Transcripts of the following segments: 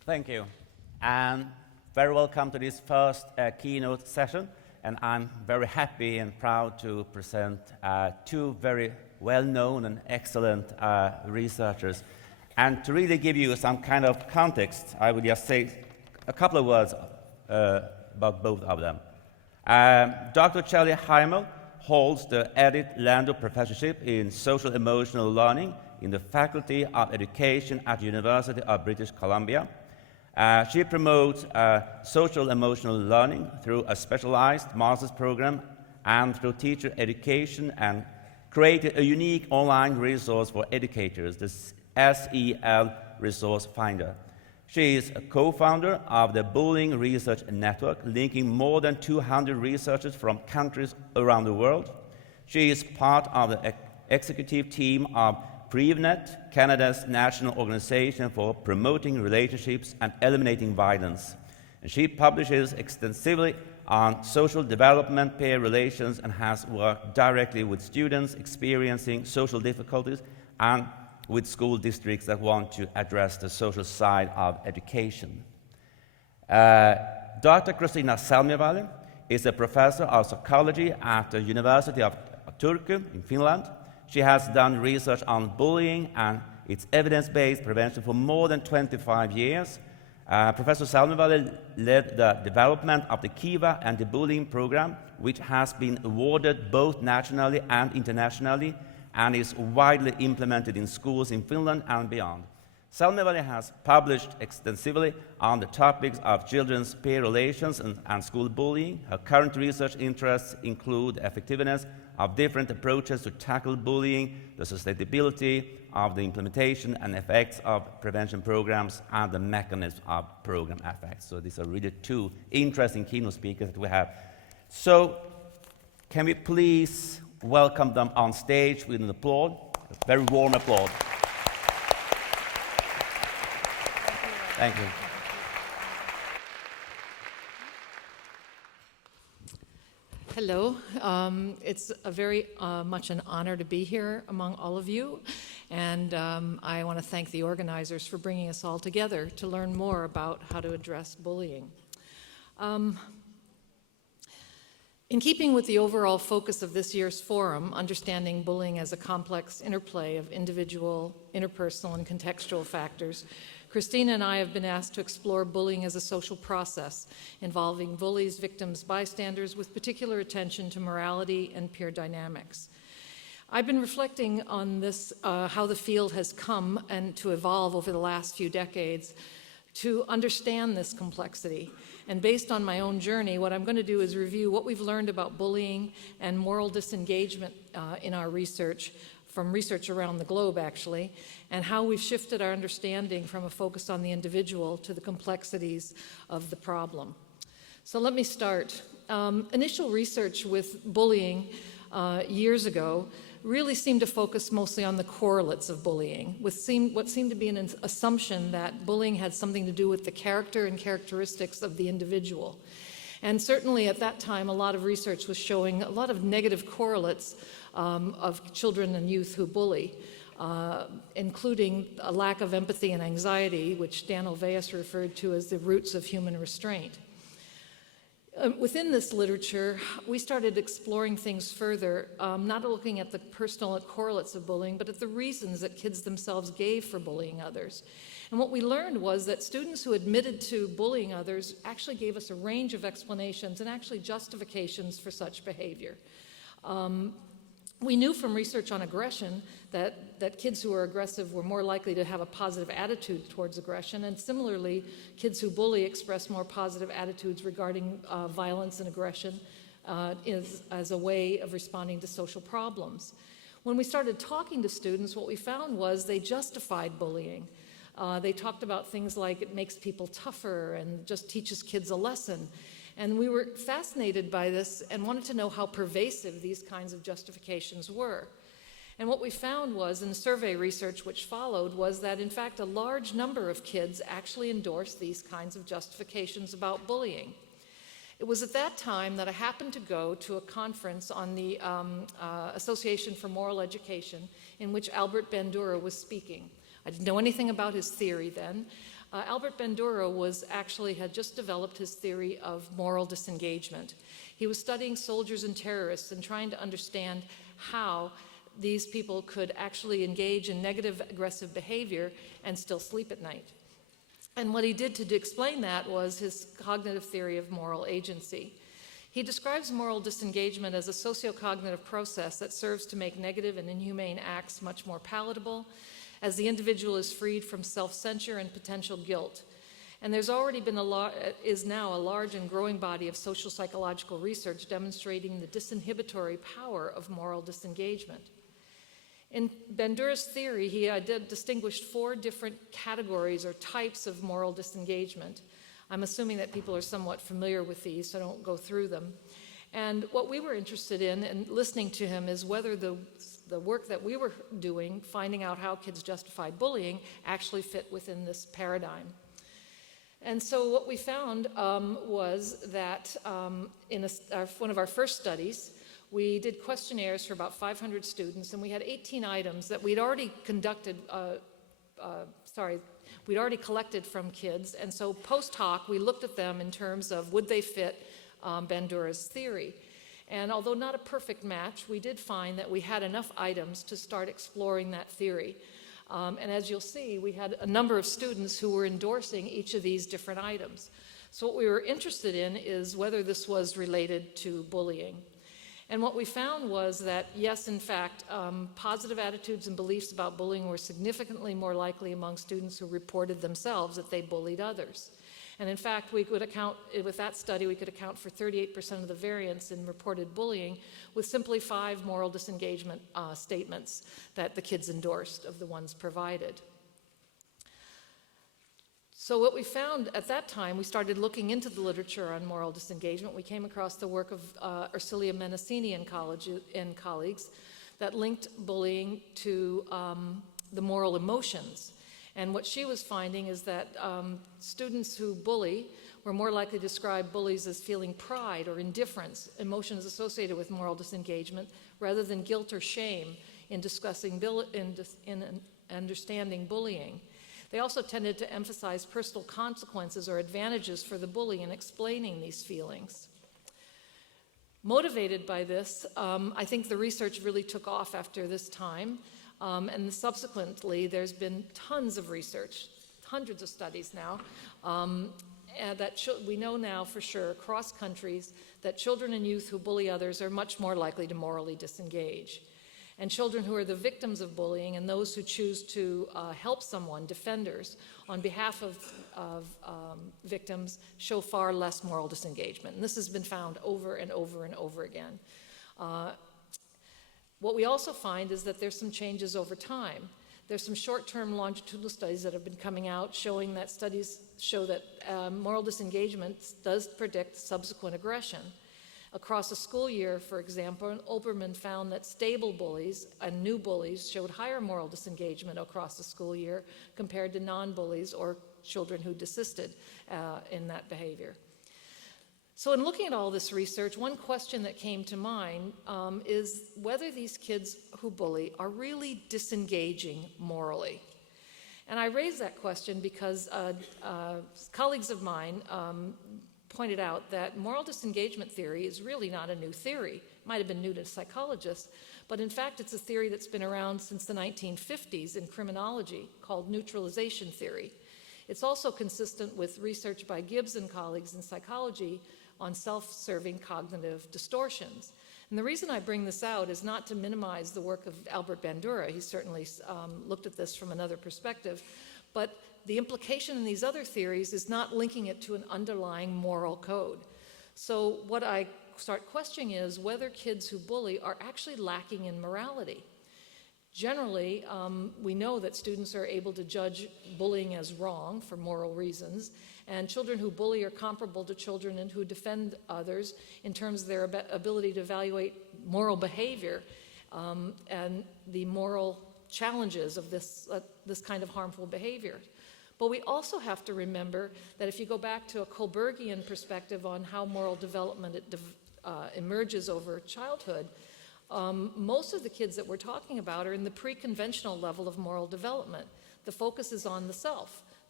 Thank you, and very welcome to this first keynote session. And I'm very happy and proud to present two very well-known and excellent researchers. And to really give you some kind of context, I would just say a couple of words about both of them. Dr. Shelley Hymel holds the Edith Landau Professorship in Social Emotional Learning in the Faculty of Education at the University of British Columbia. She promotes social emotional learning through a specialized master's program and through teacher education, and created a unique online resource for educators, the SEL Resource Finder. She is a co-founder of the Bullying Research Network, linking more than 200 researchers from countries around the world. She is part of the executive team of PrevNet, Canada's national organization for promoting relationships and eliminating violence. And she publishes extensively on social development, peer relations, and has worked directly with students experiencing social difficulties and with school districts that want to address the social side of education. Dr. Christina Salmivalli is a professor of psychology at the University of Turku in Finland. She has done research on bullying and its evidence-based prevention for more than 25 years. Professor Salmivalli led the development of the Kiva anti-bullying program, which has been awarded both nationally and internationally, and is widely implemented in schools in Finland and beyond. Salmivalli has published extensively on the topics of children's peer relations and school bullying. Her current research interests include the effectiveness of different approaches to tackle bullying, the sustainability of the implementation and effects of prevention programs, and the mechanism of program effects. So these are really two interesting keynote speakers that we have. So can we please welcome them on stage with an applause, a very warm applause. Thank you. Hello. It's a very much an honor to be here among all of you, and I want to thank the organizers for bringing us all together to learn more about how to address bullying. In keeping with the overall focus of this year's forum, understanding bullying as a complex interplay of individual, interpersonal, and contextual factors, Christina and I have been asked to explore bullying as a social process involving bullies, victims, bystanders, with particular attention to morality and peer dynamics. I've been reflecting on this, how the field has come and to evolve over the last few decades to understand this complexity. And based on my own journey, what I'm going to do is review what we've learned about bullying and moral disengagement in our research, from research around the globe actually, and how we've shifted our understanding from a focus on the individual to the complexities of the problem. So let me start. Initial research with bullying years ago really seemed to focus mostly on the correlates of bullying, with what seemed to be an assumption that bullying had something to do with the character and characteristics of the individual. And certainly at that time, a lot of research was showing a lot of negative correlates of children and youth who bully, including a lack of empathy and anxiety, which Dan Olveus referred to as the roots of human restraint. Within this literature, we started exploring things further, not looking at the personal correlates of bullying, but at the reasons that kids themselves gave for bullying others. And what we learned was that students who admitted to bullying others actually gave us a range of explanations and actually justifications for such behavior. We knew from research on aggression that kids who are aggressive were more likely to have a positive attitude towards aggression, and similarly, kids who bully express more positive attitudes regarding violence and aggression as a way of responding to social problems. When we started talking to students, what we found was they justified bullying. They talked about things like it makes people tougher and just teaches kids a lesson. And we were fascinated by this and wanted to know how pervasive these kinds of justifications were. And what we found was, in survey research which followed, was that in fact a large number of kids actually endorsed these kinds of justifications about bullying. It was at that time that I happened to go to a conference on the Association for Moral Education in which Albert Bandura was speaking. I didn't know anything about his theory then. Albert Bandura had just developed his theory of moral disengagement. He was studying soldiers and terrorists and trying to understand how these people could actually engage in negative aggressive behavior and still sleep at night. And what he did to explain that was his cognitive theory of moral agency. He describes moral disengagement as a sociocognitive process that serves to make negative and inhumane acts much more palatable, as the individual is freed from self-censure and potential guilt. And there's already been is now a large and growing body of social psychological research demonstrating the disinhibitory power of moral disengagement. In Bandura's theory, he distinguished 4 different categories or types of moral disengagement. I'm assuming that people are somewhat familiar with these, so I don't go through them. And what we were interested in and listening to him is whether the work that we were doing, finding out how kids justified bullying, actually fit within this paradigm. And so what we found was that in one of our first studies, we did questionnaires for about 500 students, and we had 18 items that we'd already collected from kids. And so post hoc, we looked at them in terms of would they fit Bandura's theory. And although not a perfect match, we did find that we had enough items to start exploring that theory. And as you'll see, we had a number of students who were endorsing each of these different items. So what we were interested in is whether this was related to bullying. And what we found was that, yes, in fact, positive attitudes and beliefs about bullying were significantly more likely among students who reported themselves that they bullied others. And in fact, with that study, we could account for 38% of the variance in reported bullying with simply 5 moral disengagement statements that the kids endorsed of the ones provided. So what we found at that time, we started looking into the literature on moral disengagement. We came across the work of Ercilia Menacini and colleagues that linked bullying to the moral emotions. And what she was finding is that students who bully were more likely to describe bullies as feeling pride or indifference, emotions associated with moral disengagement, rather than guilt or shame in discussing in understanding bullying. They also tended to emphasize personal consequences or advantages for the bully in explaining these feelings. Motivated by this, I think the research really took off after this time. And subsequently, there's been tons of research, hundreds of studies now, we know now for sure across countries that children and youth who bully others are much more likely to morally disengage. And children who are the victims of bullying and those who choose to help someone, defenders, on behalf of victims, show far less moral disengagement. And this has been found over and over and over again. What we also find is that there's some changes over time. There's some short-term longitudinal studies that have been coming out showing that studies show that moral disengagement does predict subsequent aggression. Across a school year, for example, Oberman found that stable bullies and new bullies showed higher moral disengagement across the school year compared to non-bullies or children who desisted in that behavior. So in looking at all this research, one question that came to mind is whether these kids who bully are really disengaging morally. And I raise that question because colleagues of mine pointed out that moral disengagement theory is really not a new theory. It might have been new to psychologists, but in fact it's a theory that's been around since the 1950s in criminology called neutralization theory. It's also consistent with research by Gibbs and colleagues in psychology on self-serving cognitive distortions. And the reason I bring this out is not to minimize the work of Albert Bandura. He certainly looked at this from another perspective, but the implication in these other theories is not linking it to an underlying moral code. So what I start questioning is whether kids who bully are actually lacking in morality. Generally, we know that students are able to judge bullying as wrong for moral reasons, and children who bully are comparable to children who defend others in terms of their ability to evaluate moral behavior and the moral challenges of this kind of harmful behavior. But we also have to remember that if you go back to a Kohlbergian perspective on how moral development emerges over childhood, most of the kids that we're talking about are in the pre-conventional level of moral development. The focus is on the self.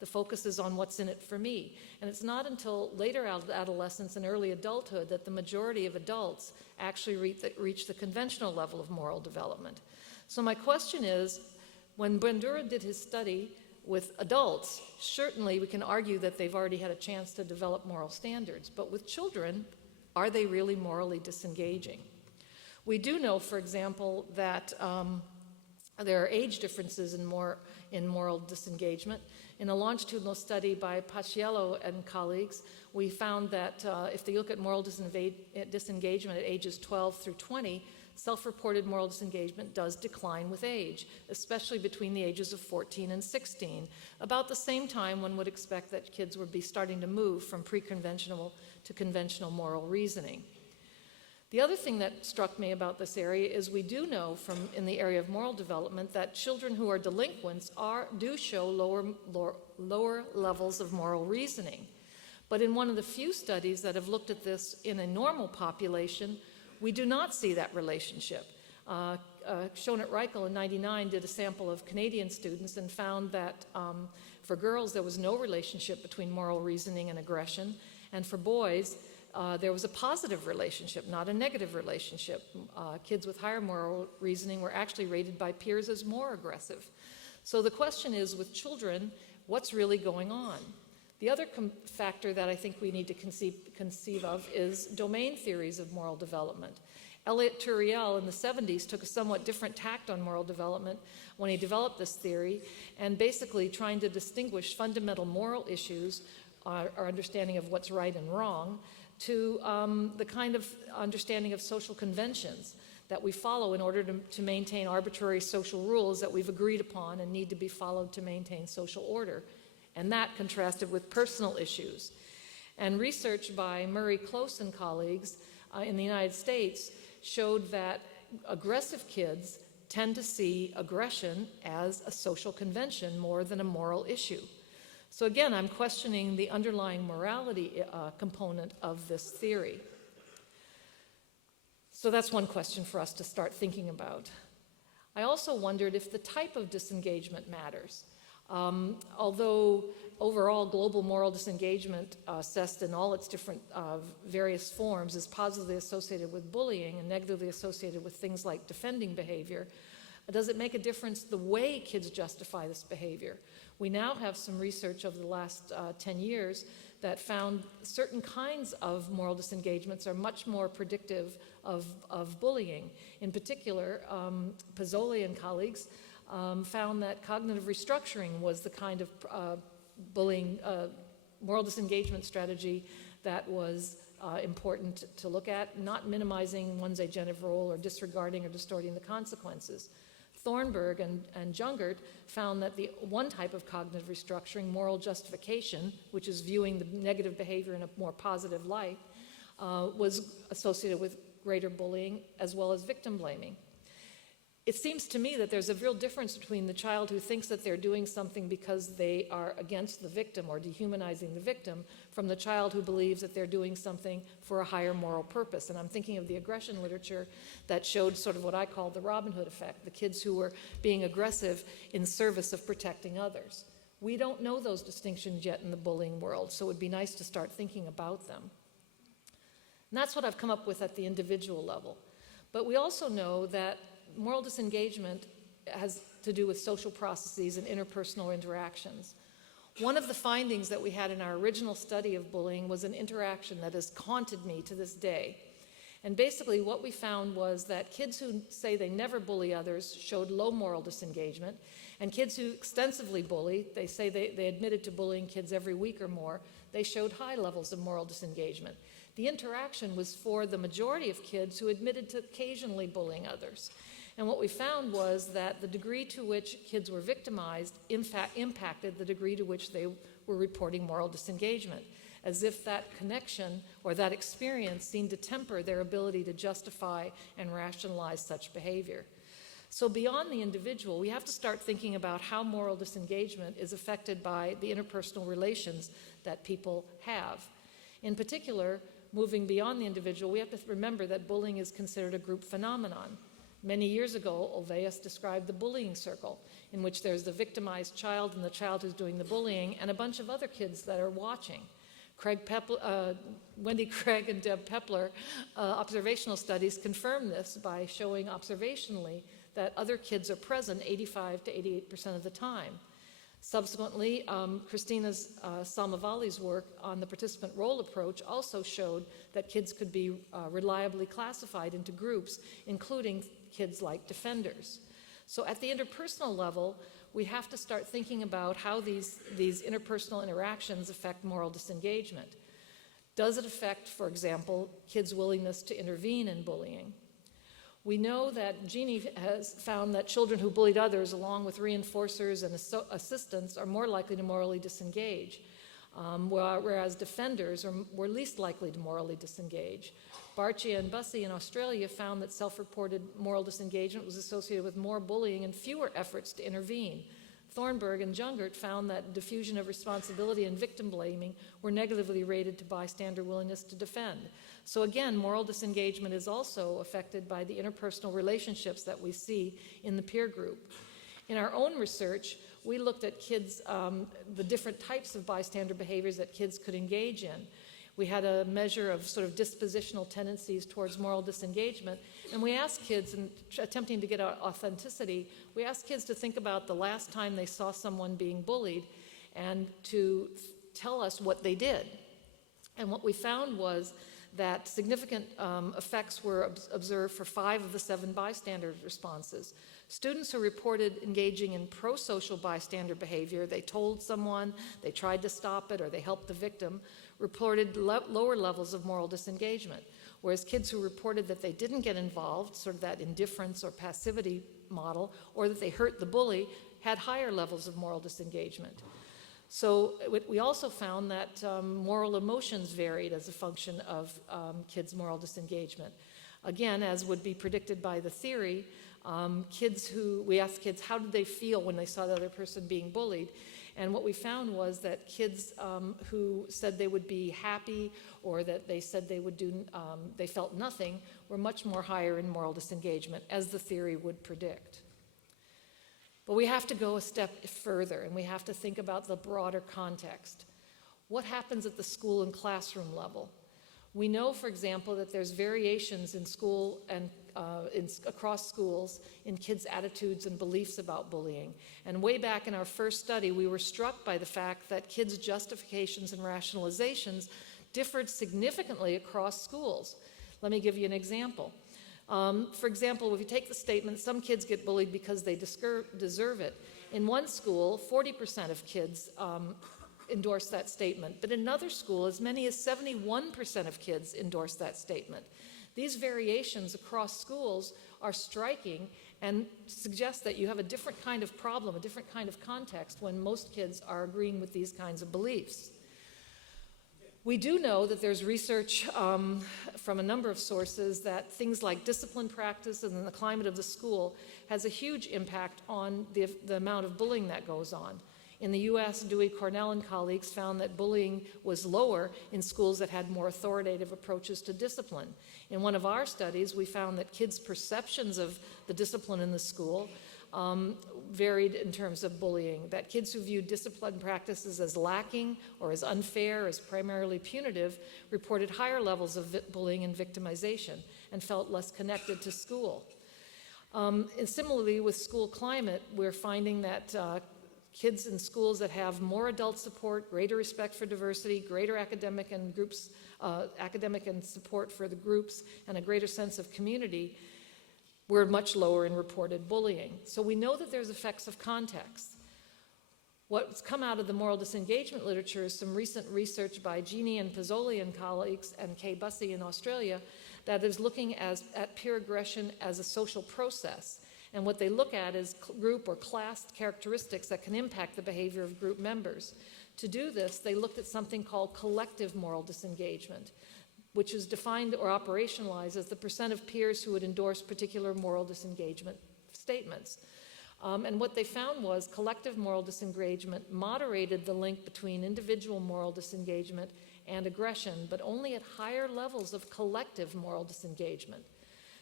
The focus is on what's in it for me. And it's not until later adolescence and early adulthood that the majority of adults actually reach the conventional level of moral development. So my question is, when Bandura did his study with adults, certainly we can argue that they've already had a chance to develop moral standards. But with children, are they really morally disengaging? We do know, for example, that there are age differences in moral disengagement. In a longitudinal study by Paciello and colleagues, we found that if they look at moral disengagement at ages 12 through 20, self-reported moral disengagement does decline with age, especially between the ages of 14 and 16, about the same time one would expect that kids would be starting to move from pre-conventional to conventional moral reasoning. The other thing that struck me about this area is we do know from in the area of moral development that children who are delinquents do show lower levels of moral reasoning. But in one of the few studies that have looked at this in a normal population, we do not see that relationship. Schoenert-Reichel in '99 did a sample of Canadian students and found that for girls there was no relationship between moral reasoning and aggression, and for boys there was a positive relationship, not a negative relationship. Kids with higher moral reasoning were actually rated by peers as more aggressive. So the question is, with children, what's really going on? The other factor that I think we need to conceive of is domain theories of moral development. Elliott Turiel in the 70s took a somewhat different tact on moral development when he developed this theory, and basically trying to distinguish fundamental moral issues, our understanding of what's right and wrong, to the kind of understanding of social conventions that we follow in order to maintain arbitrary social rules that we've agreed upon and need to be followed to maintain social order. And that contrasted with personal issues. And research by Murray Close and colleagues in the United States showed that aggressive kids tend to see aggression as a social convention more than a moral issue. So again, I'm questioning the underlying morality component of this theory. So that's one question for us to start thinking about. I also wondered if the type of disengagement matters. Although overall global moral disengagement assessed in all its different various forms is positively associated with bullying and negatively associated with things like defending behavior, does it make a difference the way kids justify this behavior? We now have some research over the last 10 years that found certain kinds of moral disengagements are much more predictive of bullying. In particular, Pozzoli and colleagues found that cognitive restructuring was the kind of bullying, moral disengagement strategy that was important to look at, not minimizing one's agentive role or disregarding or distorting the consequences. Thornburg and Jungert found that the one type of cognitive restructuring, moral justification, which is viewing the negative behavior in a more positive light, was associated with greater bullying as well as victim blaming. It seems to me that there's a real difference between the child who thinks that they're doing something because they are against the victim or dehumanizing the victim from the child who believes that they're doing something for a higher moral purpose. And I'm thinking of the aggression literature that showed sort of what I call the Robin Hood effect, the kids who were being aggressive in service of protecting others. We don't know those distinctions yet in the bullying world, so it would be nice to start thinking about them. And that's what I've come up with at the individual level. But we also know that moral disengagement has to do with social processes and interpersonal interactions. One of the findings that we had in our original study of bullying was an interaction that has haunted me to this day. And basically what we found was that kids who say they never bully others showed low moral disengagement, and kids who extensively bully, they say they admitted to bullying kids every week or more, they showed high levels of moral disengagement. The interaction was for the majority of kids who admitted to occasionally bullying others. And what we found was that the degree to which kids were victimized impacted the degree to which they were reporting moral disengagement, as if that connection or that experience seemed to temper their ability to justify and rationalize such behavior. So beyond the individual, we have to start thinking about how moral disengagement is affected by the interpersonal relations that people have. In particular, moving beyond the individual, we have to remember that bullying is considered a group phenomenon. Many years ago, Ulvaeus described the bullying circle, in which there's the victimized child and the child who's doing the bullying and a bunch of other kids that are watching. Wendy Craig and Deb Pepler observational studies confirm this by showing observationally that other kids are present 85 to 88% of the time. Subsequently, Christina's Salmivalli's work on the participant role approach also showed that kids could be reliably classified into groups, including kids like defenders. So at the interpersonal level, we have to start thinking about how these interpersonal interactions affect moral disengagement. Does it affect, for example, kids' willingness to intervene in bullying? We know that Jeannie has found that children who bullied others, along with reinforcers and assistants, are more likely to morally disengage, whereas defenders were least likely to morally disengage. Barcia and Bussey in Australia found that self-reported moral disengagement was associated with more bullying and fewer efforts to intervene. Thornburg and Jungert found that diffusion of responsibility and victim blaming were negatively rated to bystander willingness to defend. So again, moral disengagement is also affected by the interpersonal relationships that we see in the peer group. In our own research, we looked at kids, the different types of bystander behaviors that kids could engage in. We had a measure of sort of dispositional tendencies towards moral disengagement, and we asked kids, and attempting to get authenticity, we asked kids to think about the last time they saw someone being bullied and to tell us what they did. And what we found was that significant effects were observed for 5 of the 7 bystander responses. Students who reported engaging in pro-social bystander behavior, they told someone, they tried to stop it, or they helped the victim, reported lower levels of moral disengagement, whereas kids who reported that they didn't get involved, sort of that indifference or passivity model, or that they hurt the bully, had higher levels of moral disengagement. So we also found that moral emotions varied as a function of kids' moral disengagement. Again, as would be predicted by the theory, we asked kids how did they feel when they saw the other person being bullied. And what we found was that kids who said they would be happy or that they said they felt nothing were much more higher in moral disengagement, as the theory would predict. But we have to go a step further, and we have to think about the broader context. What happens at the school and classroom level? We know, for example, that there's variations in school and across schools in kids' attitudes and beliefs about bullying. And way back in our first study, we were struck by the fact that kids' justifications and rationalizations differed significantly across schools. Let me give you an example. For example, if you take the statement, some kids get bullied because they deserve it. In one school, 40% of kids endorse that statement, but in another school, as many as 71% of kids endorse that statement. These variations across schools are striking and suggest that you have a different kind of problem, a different kind of context when most kids are agreeing with these kinds of beliefs. We do know that there's research from a number of sources that things like discipline practice and the climate of the school has a huge impact on the amount of bullying that goes on. In the US, Dewey Cornell and colleagues found that bullying was lower in schools that had more authoritative approaches to discipline. In one of our studies, we found that kids' perceptions of the discipline in the school varied in terms of bullying, that kids who viewed discipline practices as lacking or as unfair, as primarily punitive, reported higher levels of bullying and victimization and felt less connected to school. And similarly, with school climate, we're finding that kids in schools that have more adult support, greater respect for diversity, greater academic and support for the groups, and a greater sense of community, were much lower in reported bullying. So we know that there's effects of context. What's come out of the moral disengagement literature is some recent research by Jeannie and Pizzoli and colleagues and Kay Bussey in Australia that is looking at peer aggression as a social process. And what they look at is group or class characteristics that can impact the behavior of group members. To do this, they looked at something called collective moral disengagement, which is defined or operationalized as the percent of peers who would endorse particular moral disengagement statements. And what they found was collective moral disengagement moderated the link between individual moral disengagement and aggression, but only at higher levels of collective moral disengagement.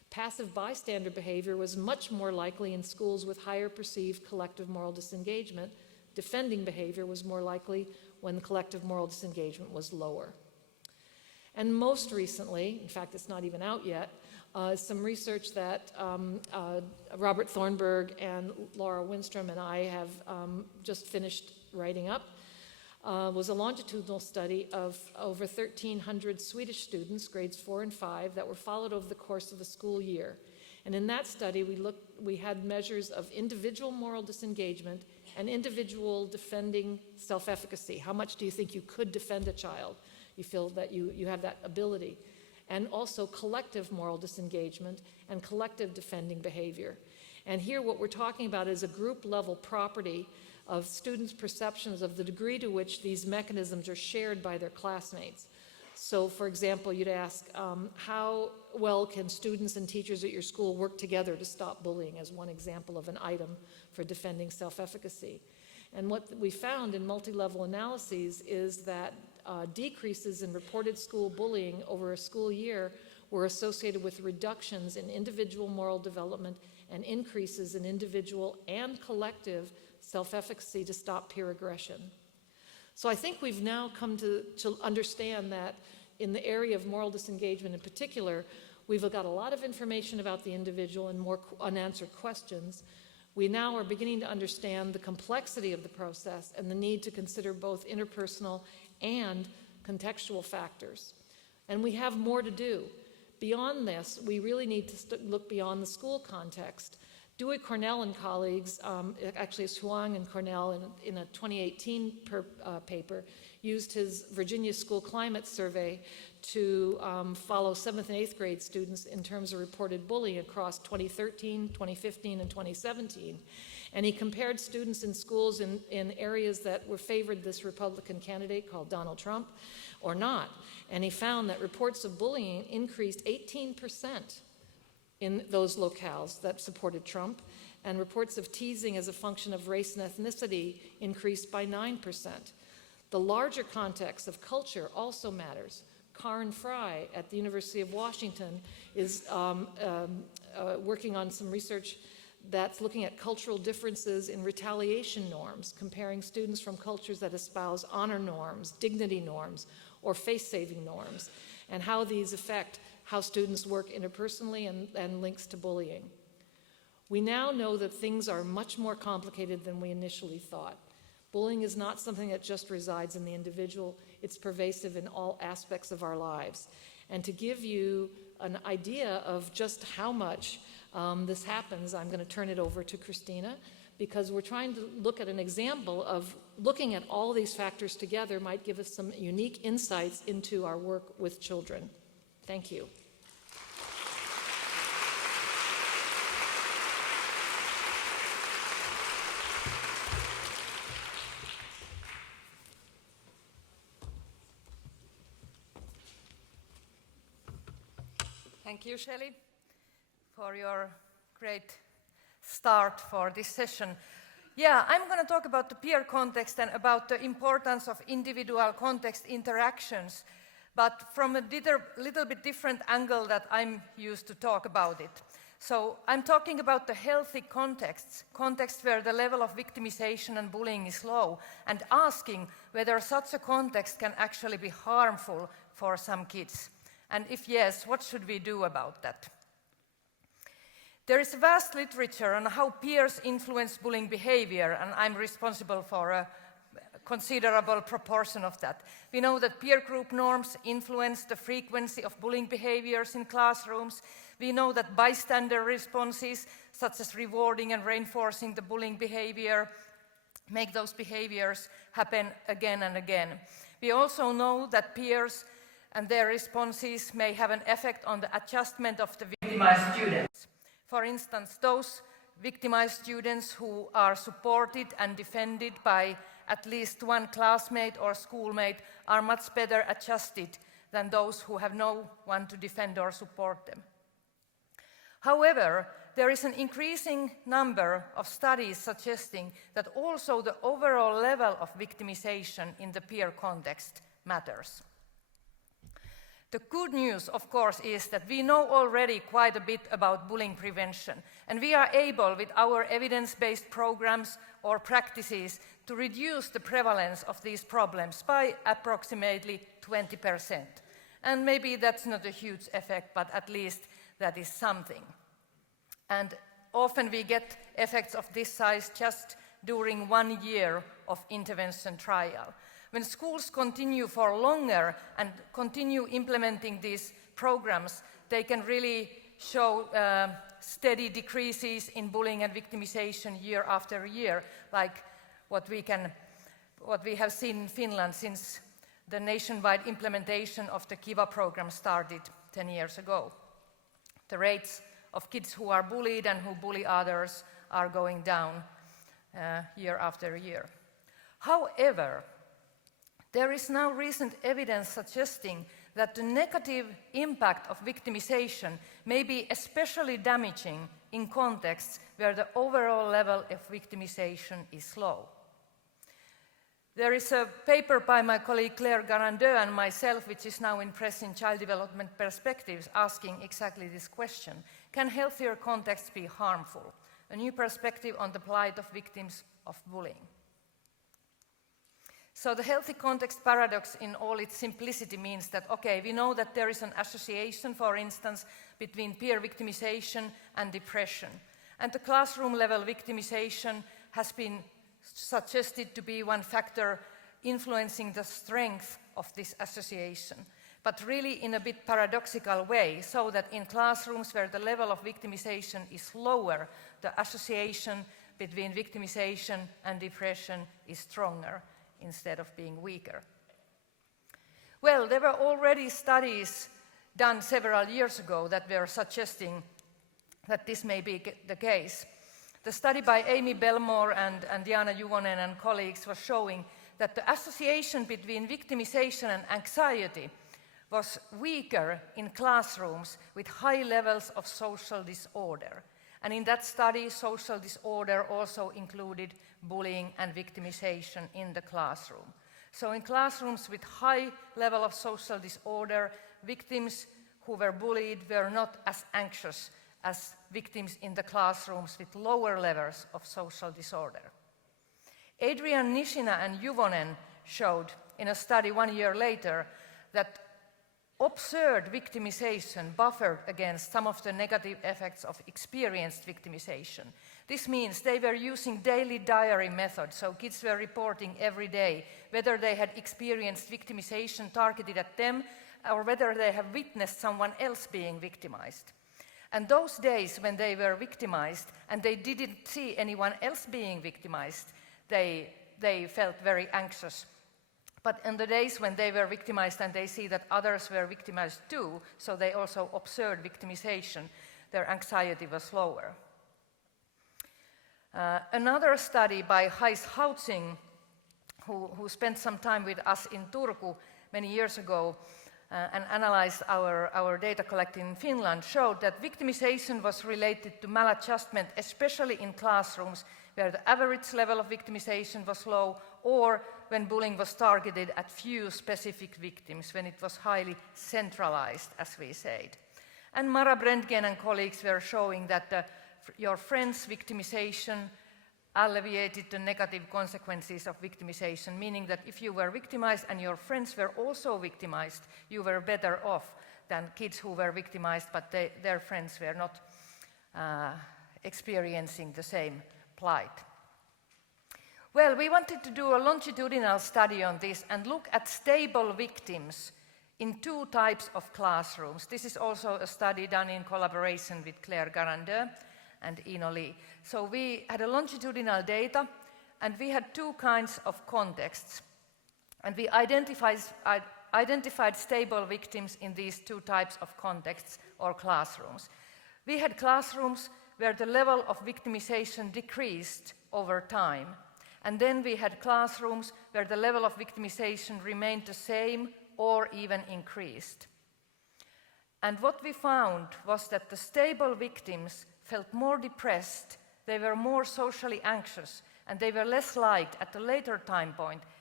Passive bystander behavior was much more likely in schools with higher perceived collective moral disengagement. Defending behavior was more likely when the collective moral disengagement was lower. And most recently, in fact, it's not even out yet, some research that Robert Thornburg and Laura Winstrom and I have just finished writing up was a longitudinal study of over 1,300 Swedish students, grades 4 and 5, that were followed over the course of a school year. And in that study, we had measures of individual moral disengagement and individual defending self-efficacy. How much do you think you could defend a child? You feel that you have that ability. And also collective moral disengagement and collective defending behavior. And here what we're talking about is a group-level property of students' perceptions of the degree to which these mechanisms are shared by their classmates. So, for example, you'd ask, how well can students and teachers at your school work together to stop bullying, as one example of an item for defending self-efficacy. And what we found in multi-level analyses is that decreases in reported school bullying over a school year were associated with reductions in individual moral development and increases in individual and collective self-efficacy to stop peer aggression. So I think we've now come to understand that in the area of moral disengagement in particular, we've got a lot of information about the individual and more unanswered questions. We now are beginning to understand the complexity of the process and the need to consider both interpersonal and contextual factors. And we have more to do. Beyond this, we really need to look beyond the school context. Dewey Cornell and colleagues, actually it's Huang and Cornell in a 2018 paper, used his Virginia School Climate Survey to follow 7th and 8th grade students in terms of reported bullying across 2013, 2015, and 2017. And he compared students in schools in areas that were favored this Republican candidate called Donald Trump or not. And he found that reports of bullying increased 18% in those locales that supported Trump, and reports of teasing as a function of race and ethnicity increased by 9%. The larger context of culture also matters. Karin Fry at the University of Washington is working on some research that's looking at cultural differences in retaliation norms, comparing students from cultures that espouse honor norms, dignity norms, or face-saving norms, and how these affect how students work interpersonally and links to bullying. We now know that things are much more complicated than we initially thought. Bullying is not something that just resides in the individual, it's pervasive in all aspects of our lives. And to give you an idea of just how much this happens, I'm going to turn it over to Christina, because we're trying to look at an example of looking at all these factors together might give us some unique insights into our work with children. Thank you. Thank you, Shelley, for your great start for this session. Yeah, I'm going to talk about the peer context and about the importance of individual context interactions, but from a little bit different angle that I'm used to talk about it. So I'm talking about the healthy context where the level of victimization and bullying is low, and asking whether such a context can actually be harmful for some kids. And if yes, what should we do about that? There is vast literature on how peers influence bullying behavior, and I'm responsible for a considerable proportion of that. We know that peer group norms influence the frequency of bullying behaviors in classrooms. We know that bystander responses, such as rewarding and reinforcing the bullying behavior, make those behaviors happen again and again. We also know that peers and their responses may have an effect on the adjustment of the victimized students. For instance, those victimized students who are supported and defended by at least one classmate or schoolmate are much better adjusted than those who have no one to defend or support them. However, there is an increasing number of studies suggesting that also the overall level of victimization in the peer context matters. The good news, of course, is that we know already quite a bit about bullying prevention, and we are able, with our evidence-based programs or practices, to reduce the prevalence of these problems by approximately 20%. And maybe that's not a huge effect, but at least that is something. And often we get effects of this size just during 1 year of intervention trial. When schools continue for longer and continue implementing these programs, they can really show steady decreases in bullying and victimization year after year, like what we have seen in Finland since the nationwide implementation of the Kiva program started 10 years ago. The rates of kids who are bullied and who bully others are going down year after year. However, there is now recent evidence suggesting that the negative impact of victimization may be especially damaging in contexts where the overall level of victimization is low. There is a paper by my colleague Claire Garandeux and myself, which is now in press in Child Development Perspectives, asking exactly this question. Can healthier contexts be harmful? A new perspective on the plight of victims of bullying. So the healthy context paradox in all its simplicity means that, okay, we know that there is an association, for instance, between peer victimization and depression. And the classroom level victimization has been suggested to be one factor influencing the strength of this association, but really in a bit paradoxical way, so that in classrooms where the level of victimization is lower, the association between victimization and depression is stronger instead of being weaker. Well, there were already studies done several years ago that were suggesting that this may be the case. The study by Amy Belmore and Diana Juvonen and colleagues was showing that the association between victimization and anxiety was weaker in classrooms with high levels of social disorder. And in that study, social disorder also included bullying and victimization in the classroom. So in classrooms with high level of social disorder, victims who were bullied were not as anxious as victims in the classrooms with lower levels of social disorder. Adrian Nishina and Juvonen showed in a study 1 year later that observed victimization buffered against some of the negative effects of experienced victimization. This means they were using daily diary methods, so kids were reporting every day whether they had experienced victimization targeted at them or whether they have witnessed someone else being victimized. And those days when they were victimized and they didn't see anyone else being victimized, they felt very anxious. But in the days when they were victimized and they see that others were victimized too, so they also observed victimization, their anxiety was lower. Another study by Heis Hautzing, who spent some time with us in Turku many years ago, and analyzed our data collected in Finland, showed that victimization was related to maladjustment, especially in classrooms where the average level of victimization was low, or when bullying was targeted at few specific victims, when it was highly centralized, as we said. And Mara Brentgen and colleagues were showing that your friend's victimization alleviated the negative consequences of victimization, meaning that if you were victimized and your friends were also victimized, you were better off than kids who were victimized, but their friends were not experiencing the same plight. Well, we wanted to do a longitudinal study on this and look at stable victims in 2 types of classrooms. This is also a study done in collaboration with Claire Garandeux and Ino Lee. So we had a longitudinal data, and we had 2 kinds of contexts. And we identified stable victims in these 2 types of contexts or classrooms. We had classrooms where the level of victimization decreased over time. And then we had classrooms where the level of victimization remained the same or even increased. And what we found was that the stable victims felt more depressed, they were more socially anxious, and they were less liked at a later time point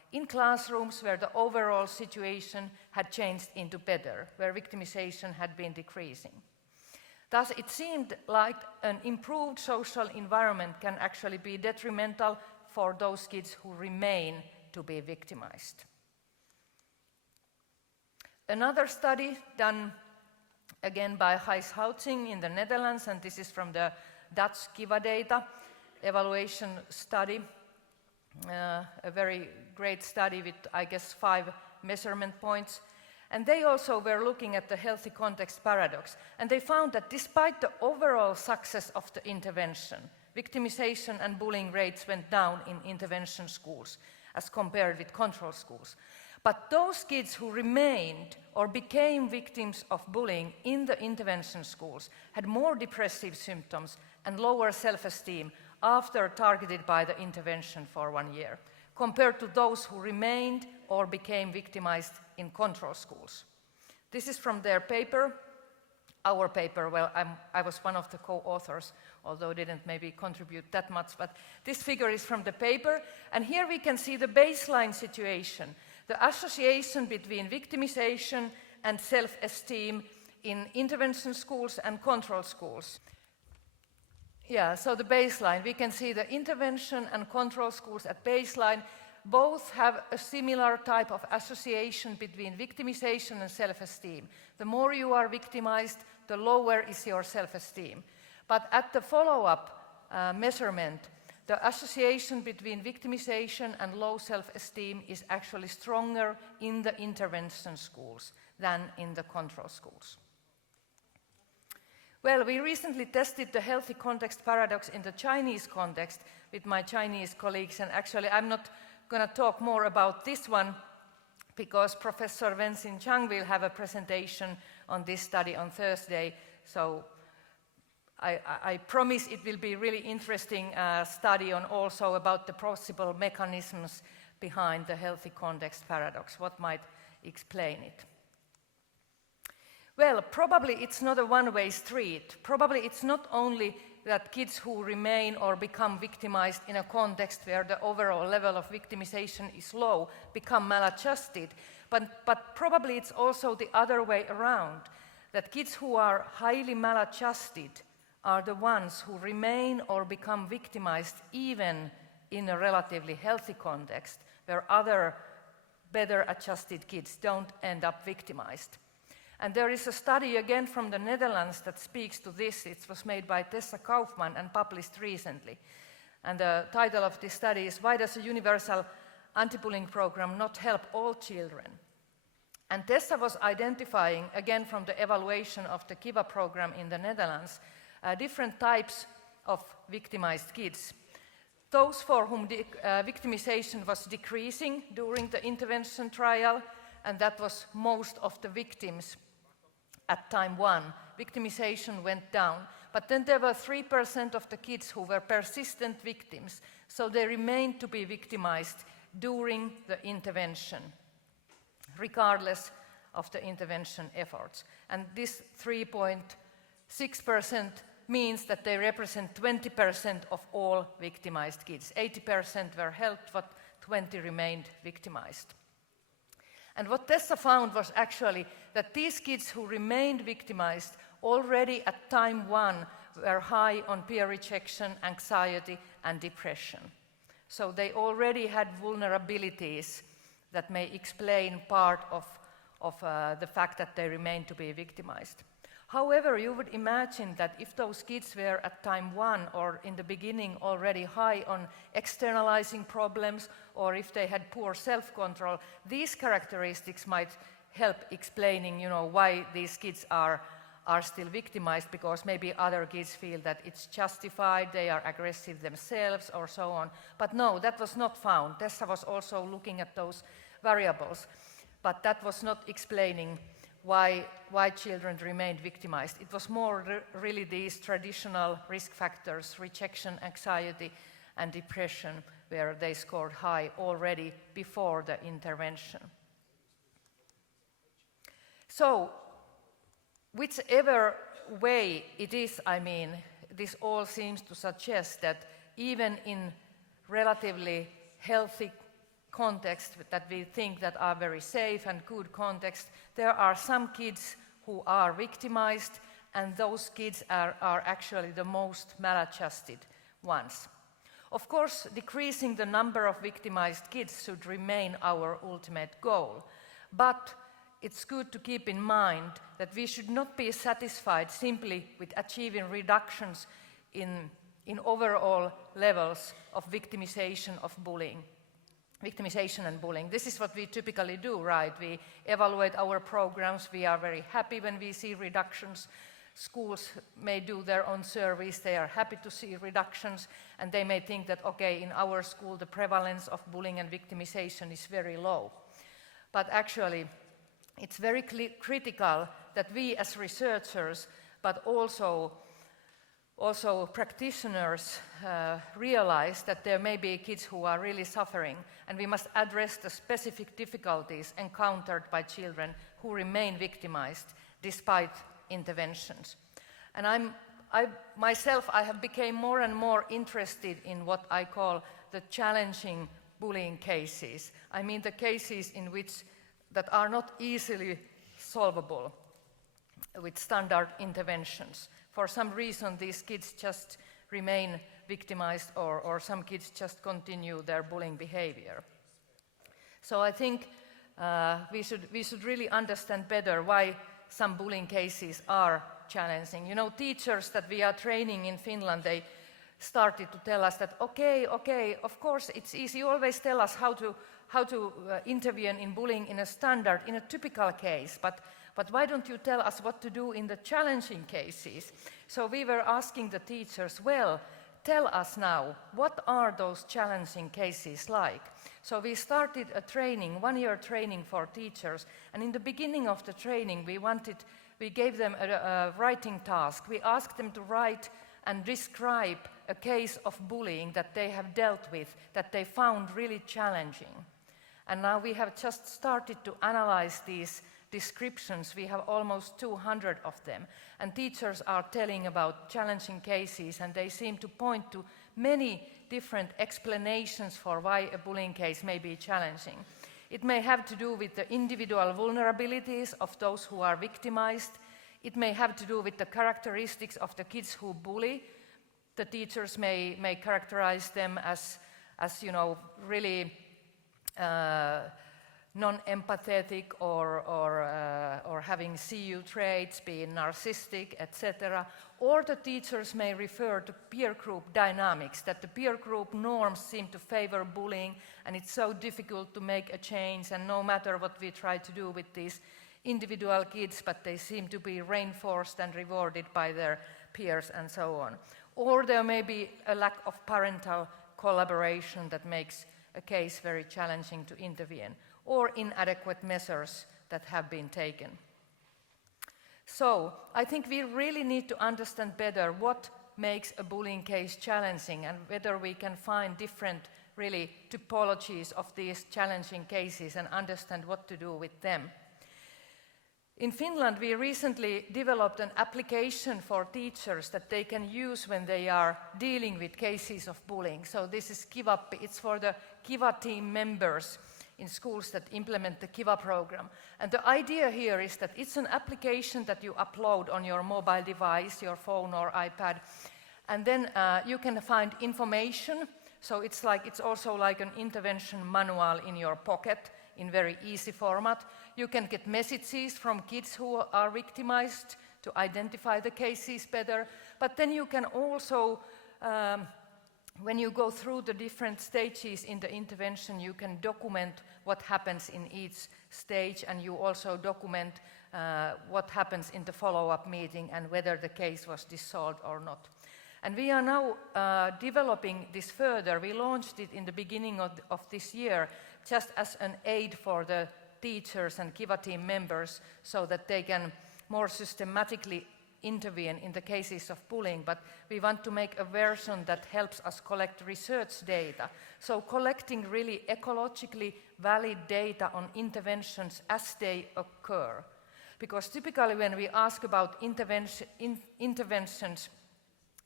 in classrooms where the overall situation had changed into better, where victimization had been decreasing. Thus, it seemed like an improved social environment can actually be detrimental for those kids who remain to be victimized. Another study done again by Gijs Houtsing in the Netherlands, and this is from the Dutch Kiva data evaluation study, a very great study with, I guess, 5 measurement points. And they also were looking at the healthy context paradox. And they found that despite the overall success of the intervention, victimization and bullying rates went down in intervention schools as compared with control schools. But those kids who remained or became victims of bullying in the intervention schools had more depressive symptoms and lower self-esteem after targeted by the intervention for 1 year, compared to those who remained or became victimized in control schools. This is from their paper, our paper. Well, I was one of the co-authors, although didn't maybe contribute that much, but this figure is from the paper, and here we can see the baseline situation, the association between victimization and self-esteem in intervention schools and control schools. Yeah, so the baseline, we can see the intervention and control schools at baseline both have a similar type of association between victimization and self-esteem. The more you are victimized, the lower is your self-esteem. But at the follow-up measurement, the association between victimization and low self-esteem is actually stronger in the intervention schools than in the control schools. Well, we recently tested the healthy context paradox in the Chinese context with my Chinese colleagues, and actually I'm not going to talk more about this one because Professor Wenxin Zhang will have a presentation on this study on Thursday, so I promise it will be a really interesting study on also about the possible mechanisms behind the healthy context paradox, what might explain it. Well, probably it's not a one-way street. Probably it's not only that kids who remain or become victimized in a context where the overall level of victimization is low become maladjusted, but probably it's also the other way around, that kids who are highly maladjusted are the ones who remain or become victimized even in a relatively healthy context where other better adjusted kids don't end up victimized. And there is a study again from the Netherlands that speaks to this. It was made by Tessa Kaufmann and published recently. And the title of this study is, Why Does a Universal Anti-Bullying Program Not Help All Children? And Tessa was identifying, again from the evaluation of the Kiva program in the Netherlands, different types of victimized kids. Those for whom victimization was decreasing during the intervention trial, and that was most of the victims at time 1. Victimization went down. But then there were 3% of the kids who were persistent victims, so they remained to be victimized during the intervention, regardless of the intervention efforts. And this 3.6% means that they represent 20% of all victimized kids. 80% were helped, but 20 remained victimized. And what Tessa found was actually that these kids who remained victimized already at time 1 were high on peer rejection, anxiety, and depression. So they already had vulnerabilities that may explain part of the fact that they remained to be victimized. However, you would imagine that if those kids were at time 1 or in the beginning already high on externalizing problems, or if they had poor self-control, these characteristics might help explaining, why these kids are still victimized, because maybe other kids feel that it's justified, they are aggressive themselves, or so on. But no, that was not found. Tessa was also looking at those variables, but that was not explaining why children remained victimized. It was more really these traditional risk factors, rejection, anxiety, and depression, where they scored high already before the intervention. So, whichever way it is, this all seems to suggest that even in relatively healthy context that we think that are very safe and good context, there are some kids who are victimized, and those kids are actually the most maladjusted ones. Of course, decreasing the number of victimized kids should remain our ultimate goal, but it's good to keep in mind that we should not be satisfied simply with achieving reductions in overall levels of victimization and bullying. This is what we typically do, right? We evaluate our programs. We are very happy when we see reductions. Schools may do their own surveys. They are happy to see reductions, and they may think that, okay, in our school the prevalence of bullying and victimization is very low. But actually, it's very critical that we as researchers, but also practitioners realize that there may be kids who are really suffering, and we must address the specific difficulties encountered by children who remain victimized despite interventions. And I have become more and more interested in what I call the challenging bullying cases. I mean the cases that are not easily solvable with standard interventions. For some reason, these kids just remain victimized, or some kids just continue their bullying behavior. So I think we should really understand better why some bullying cases are challenging. You know, teachers that we are training in Finland, they started to tell us that, okay, of course it's easy. You always tell us how to intervene in bullying in a typical case, but why don't you tell us what to do in the challenging cases? So we were asking the teachers, well, tell us now, what are those challenging cases like? So we started a training, 1-year training for teachers, and in the beginning of the training we gave them a writing task. We asked them to write and describe a case of bullying that they have dealt with, that they found really challenging. And now we have just started to analyze these descriptions. We have almost 200 of them, and teachers are telling about challenging cases, and they seem to point to many different explanations for why a bullying case may be challenging. It may have to do with the individual vulnerabilities of those who are victimized. It may have to do with the characteristics of the kids who bully. The teachers may characterize them as really non-empathetic or having CU traits, being narcissistic, etc. Or the teachers may refer to peer group dynamics, that the peer group norms seem to favor bullying, and it's so difficult to make a change, and no matter what we try to do with these individual kids, but they seem to be reinforced and rewarded by their peers and so on. Or there may be a lack of parental collaboration that makes a case very challenging to intervene, or inadequate measures that have been taken. So I think we really need to understand better what makes a bullying case challenging, and whether we can find different really typologies of these challenging cases and understand what to do with them. In Finland, we recently developed an application for teachers that they can use when they are dealing with cases of bullying. So this is Kiva. It's for the Kiva team members in schools that implement the Kiva program. And the idea here is that it's an application that you upload on your mobile device, your phone or iPad, and then you can find information. So it's also like an intervention manual in your pocket in very easy format. You can get messages from kids who are victimized to identify the cases better, but then you can also when you go through the different stages in the intervention, you can document what happens in each stage, and you also document what happens in the follow-up meeting and whether the case was dissolved or not. And we are now developing this further. We launched it in the beginning of this year just as an aid for the teachers and Kiva team members so that they can more systematically intervene in the cases of bullying, but we want to make a version that helps us collect research data. So collecting really ecologically valid data on interventions as they occur. Because typically when we ask about interventions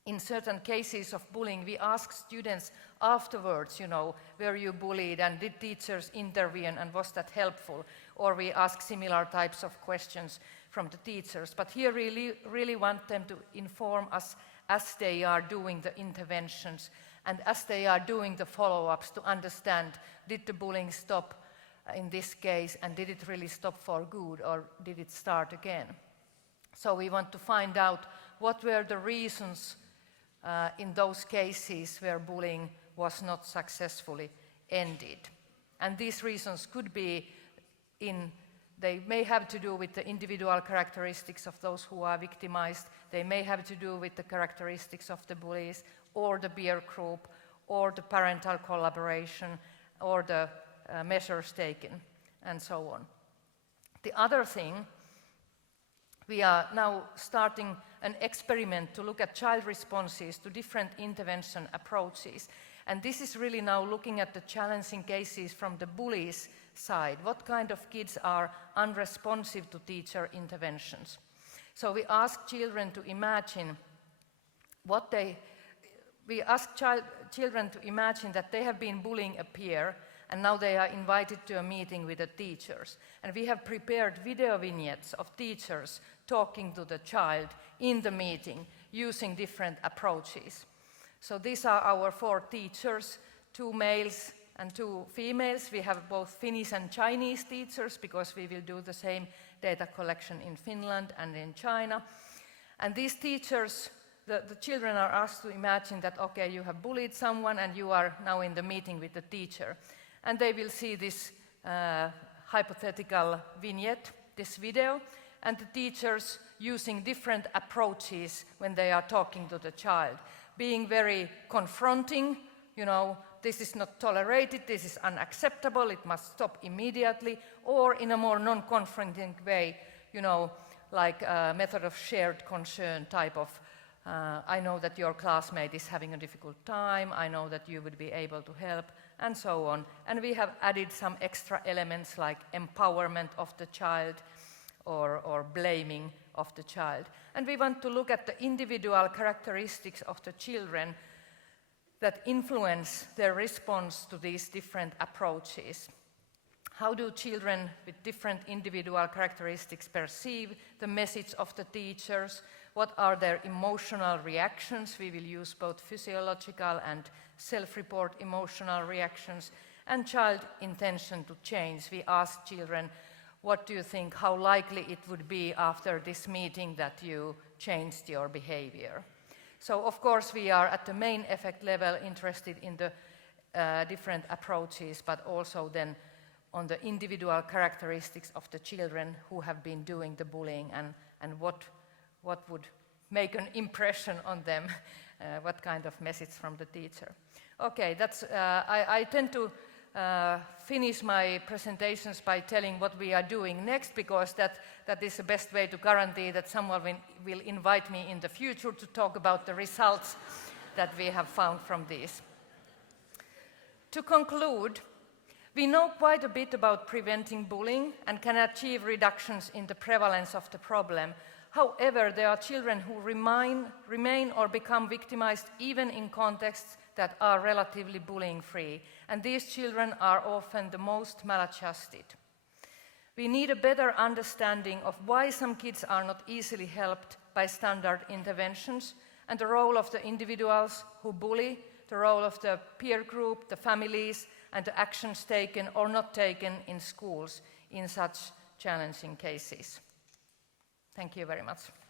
in certain cases of bullying, we ask students afterwards, were you bullied and did teachers intervene and was that helpful? Or we ask similar types of questions from the teachers. But here we really want them to inform us as they are doing the interventions and as they are doing the follow-ups to understand, did the bullying stop in this case and did it really stop for good or did it start again? So we want to find out what were the reasons in those cases where bullying was not successfully ended. And these reasons could be they may have to do with the individual characteristics of those who are victimized, they may have to do with the characteristics of the bullies, or the peer group, or the parental collaboration, or the measures taken, and so on. The other thing, we are now starting an experiment to look at child responses to different intervention approaches. And this is really now looking at the challenging cases from the bullies' side. What kind of kids are unresponsive to teacher interventions? So we ask children to imagine children to imagine that they have been bullying a peer and now they are invited to a meeting with the teachers. And we have prepared video vignettes of teachers talking to the child in the meeting using different approaches. So these are our 4 teachers, 2 males and 2 females. We have both Finnish and Chinese teachers because we will do the same data collection in Finland and in China. And these teachers, the children are asked to imagine that, okay, you have bullied someone and you are now in the meeting with the teacher. And they will see this hypothetical vignette, this video, and the teachers using different approaches when they are talking to the child, being very confronting, this is not tolerated, this is unacceptable, it must stop immediately, or in a more non-confronting way, like a method of shared concern type of, I know that your classmate is having a difficult time, I know that you would be able to help, and so on. And we have added some extra elements like empowerment of the child or blaming of the child. And we want to look at the individual characteristics of the children that influence their response to these different approaches. How do children with different individual characteristics perceive the message of the teachers? What are their emotional reactions? We will use both physiological and self-report emotional reactions. And child intention to change. We ask children, what do you think, how likely it would be after this meeting that you changed your behavior? So of course we are at the main effect level interested in the different approaches, but also then on the individual characteristics of the children who have been doing the bullying and what would make an impression on them, what kind of message from the teacher. Okay, that's, I tend to finish my presentations by telling what we are doing next, because that is the best way to guarantee that someone will invite me in the future to talk about the results that we have found from these. To conclude, we know quite a bit about preventing bullying and can achieve reductions in the prevalence of the problem. However, there are children who remain or become victimized even in contexts that are relatively bullying-free, and these children are often the most maladjusted. We need a better understanding of why some kids are not easily helped by standard interventions, and the role of the individuals who bully, the role of the peer group, the families, and the actions taken or not taken in schools in such challenging cases. Thank you very much.